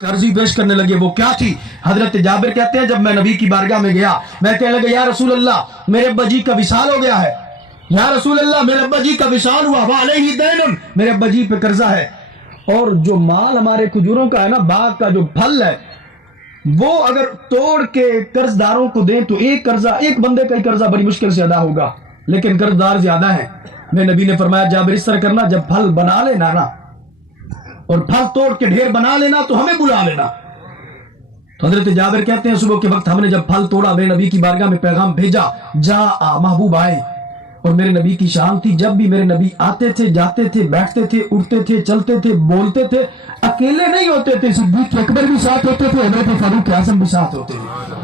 कर्जी पेश करने लगे। वो क्या थी? हजरत जाबिर कहते हैं जब मैं नबी की बारगाह में गया, मैं कहने लगा या रसूल अल्लाह मेरे अब्बा जी का विसाल हो गया है, या रसूल अल्लाह मेरे अब्बा जी का विसाल हुआ, वालैहि दैनुन, मेरे अब्बा जी पे कर्जा है। और जो माल हमारे खजूरों का है ना, बाग का जो फल है, वो अगर तोड़ के कर्जदारों को दें तो एक बंदे का ही कर्जा बड़ी मुश्किल से अदा होगा, लेकिन कर्जदार ज्यादा है। मैं नबी ने फरमाया जाबिर इस तरह करना, जब फल बना लेना ना और फल तोड़ के ढेर बना लेना तो हमें बुला लेना। तो हजरत जाबिर कहते हैं सुबह के वक्त हमने जब फल तोड़ा, मेरे नबी की बारगाह में पैगाम भेजा, जा महबूब आए। और मेरे नबी की शान थी, जब भी मेरे नबी आते थे, जाते थे, बैठते थे, उठते थे, चलते थे, बोलते थे, अकेले नहीं होते थे, सिद्दीक अकबर भी साथ होते थे, हजरत फारूक आज़म भी साथ होते थे।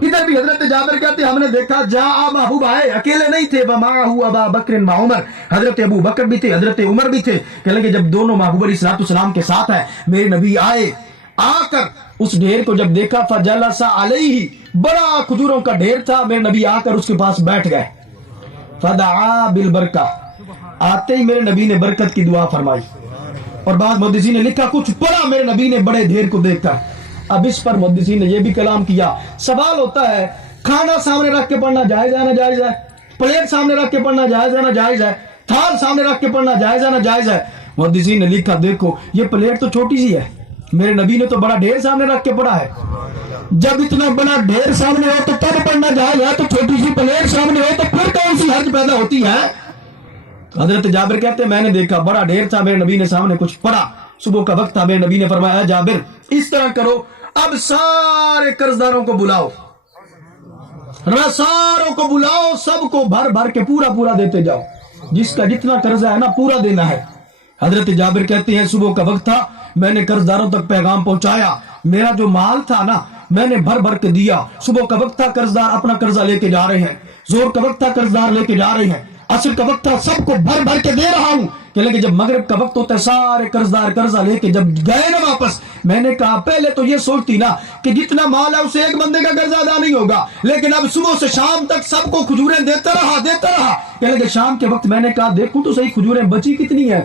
इधर भी हजरत जाबिर कहते हमने देखा जा महबूब आए, अकेले नहीं थे, वमाहू अबा बकर व उमर, हजरत अबू बकर भी थे, हजरत उमर भी थे। कहने लगे जब दोनों महबूब अलैहिस्सलाम के साथ है, मेरे नबी आए, आकर उस ढेर को जब देखा, फजलसा अलैहि, बड़ा खजूरों का ढेर था, मेरे नबी आकर उसके पास बैठ गए। फदआ बिल बरका, आते ही मेरे नबी ने बरकत की दुआ फरमाई। और बाद मुहद्दिसीन ने लिखा कुछ पढ़ा मेरे नबी ने बड़े ढेर को देखकर। अब इस पर मुहद्दिसीन ने यह भी कलाम किया, सवाल होता है खाना सामने रख के पढ़ना जायज है ना जायज है, प्लेट सामने रख के पढ़ना जायज है ना जायज है, थाल सामने रख के पढ़ना जायज है ना जायज है। मुहद्दिसीन ने लिखा देखो ये प्लेट तो छोटी सी है, मेरे नबी ने तो बड़ा ढेर सामने रख के पढ़ा है। जब इतना बड़ा ढेर सामने हो तो तब पढ़ना जायज है, तो छोटी सी प्लेट सामने हो तो फिर कौन सी हर्ज पैदा होती है। तो हजरत जाबिर कहते हैं मैंने देखा बड़ा ढेर था, मेरे नबी ने सामने कुछ पढ़ा, सुबह का वक्त था, मेरे नबी ने फरमाया जाबिर इस तरह करो, अब सारे कर्जदारों को बुलाओ, सारों को बुलाओ, सबको भर भर के पूरा देते जाओ, जिसका जितना कर्जा है ना पूरा देना है। हजरत जाबिर कहते हैं सुबह का वक्त था, मैंने कर्जदारों तक पैगाम पहुंचाया, मेरा जो माल था ना मैंने भर भर के दिया। सुबह का वक्त था, कर्जदार अपना कर्जा लेके जा रहे हैं, जोर का वक्त था, कर्जदार लेके जा रहे हैं, असर का वक्त था, सबको भर भर के दे रहा हूं। कहने जब मगरिब का वक्त होता है, सारे कर्जदार कर्जा लेके जब गए ना वापस, मैंने कहा पहले तो ये सोचती ना कि जितना माल है उसे एक बंदे का कर्जा अदा नहीं होगा, लेकिन अब सुबह से शाम तक सबको खजूरें देता रहा। कहने शाम के वक्त मैंने कहा देखूं तो सही खजूरें बची कितनी है।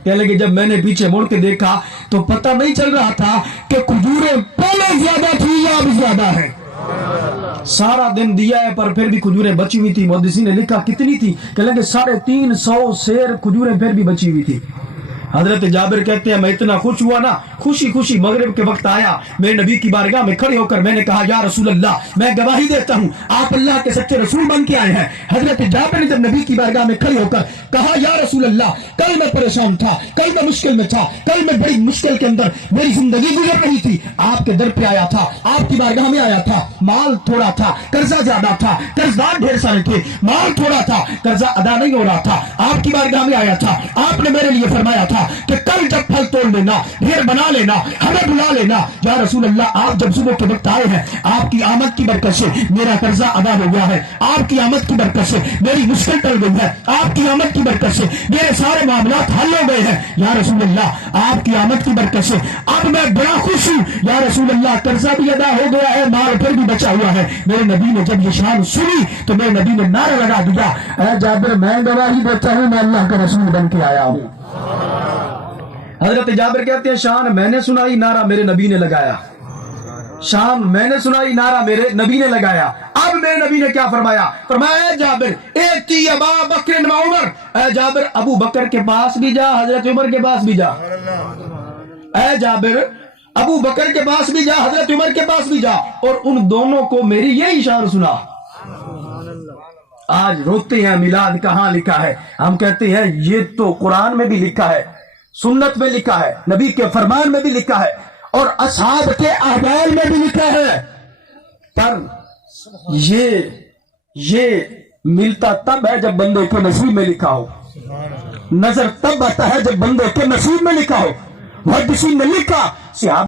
कहने लगे जब मैंने पीछे मुड़ के देखा तो पता नहीं चल रहा था कि खजूरें पहले ज्यादा थी या अब ज्यादा है। सारा दिन दिया है पर फिर भी खजूरें बची हुई थी। मुहद्दिसीन ने लिखा कितनी थी? कहने लगे 350 शेर खजूरें फिर भी बची हुई थी। हजरत जाबिर कहते हैं मैं इतना खुश हुआ ना, खुशी मगरिब के वक्त आया, मेरे नबी की बारगाह में खड़े होकर मैंने कहा या रसूल अल्लाह मैं गवाही देता हूं आप अल्लाह के सच्चे रसूल बन के आए हैं। हजरत जाबिर ने जब नबी की बारगाह में खड़े होकर कहा या रसूल अल्लाह कल मैं परेशान था, कल मैं मुश्किल में था, कल मैं बड़ी मुश्किल के अंदर मेरी जिंदगी गुजर रही थी, आपके दर पे आया था, आपकी बारगाह में आया था, माल थोड़ा था, कर्जा ज्यादा था, कर्जदार ढेर सारे थे, माल थोड़ा था, कर्जा अदा नहीं हो रहा था, आपकी बारगाह में आया था, आपने मेरे लिए फरमाया था कि कल जब फल तोड़ लेना, ढेर बना लेना, हमें बुला लेना। या रसूल अल्लाह आप जब सुबह के वक्त आए हैं, आपकी आमद की बरकत से मेरा कर्जा अदा हो गया है, आपकी आमद की बरकत से मेरी मुश्किल टल गई है, आपकी आमद की बरकत से मेरे सारे मामलात हल हो गए हैं। या रसूल अल्लाह आपकी आमद की बरकत से अब मैं बड़ा खुश हूँ। या रसूल अल्लाह कर्जा भी अदा हो गया है, माल फिर भी बचा हुआ है। मेरे नबी ने जब ये शान सुनी तो मेरे नबी ने नारा लगा दिया, ऐ जाबिर मैं गवाही देता हूँ मैं अल्लाह का रसूल बन के आया हूँ। हजरत जाबिर कहते हैं शान मैंने सुनाई, नारा मेरे नबी ने लगाया। शान मैंने सुनाई, नारा मेरे नबी ने लगाया। अब मेरे नबी ने क्या फरमाया? फरमाया जाबिर एती अबा बकर व उमर, ऐ जाबिर अबू बकर के पास भी जा, हजरत उमर के पास भी जा। ऐ जाबिर अबू बकर के पास भी जा, हजरत उमर के पास भी जा, और उन दोनों को मेरी यही शान सुना। आज रोते हैं मिलाद कहां लिखा है, हम कहते हैं ये तो कुरान में भी लिखा है, सुन्नत में लिखा है, नबी के फरमान में भी लिखा है, और असहाब के अहवाल में भी लिखा है, पर ये मिलता तब है जब बंदे के नसीब में लिखा हो, नजर तब आता है जब बंदे के नसीब में लिखा हो। मुहद्दिसीन ने लिखा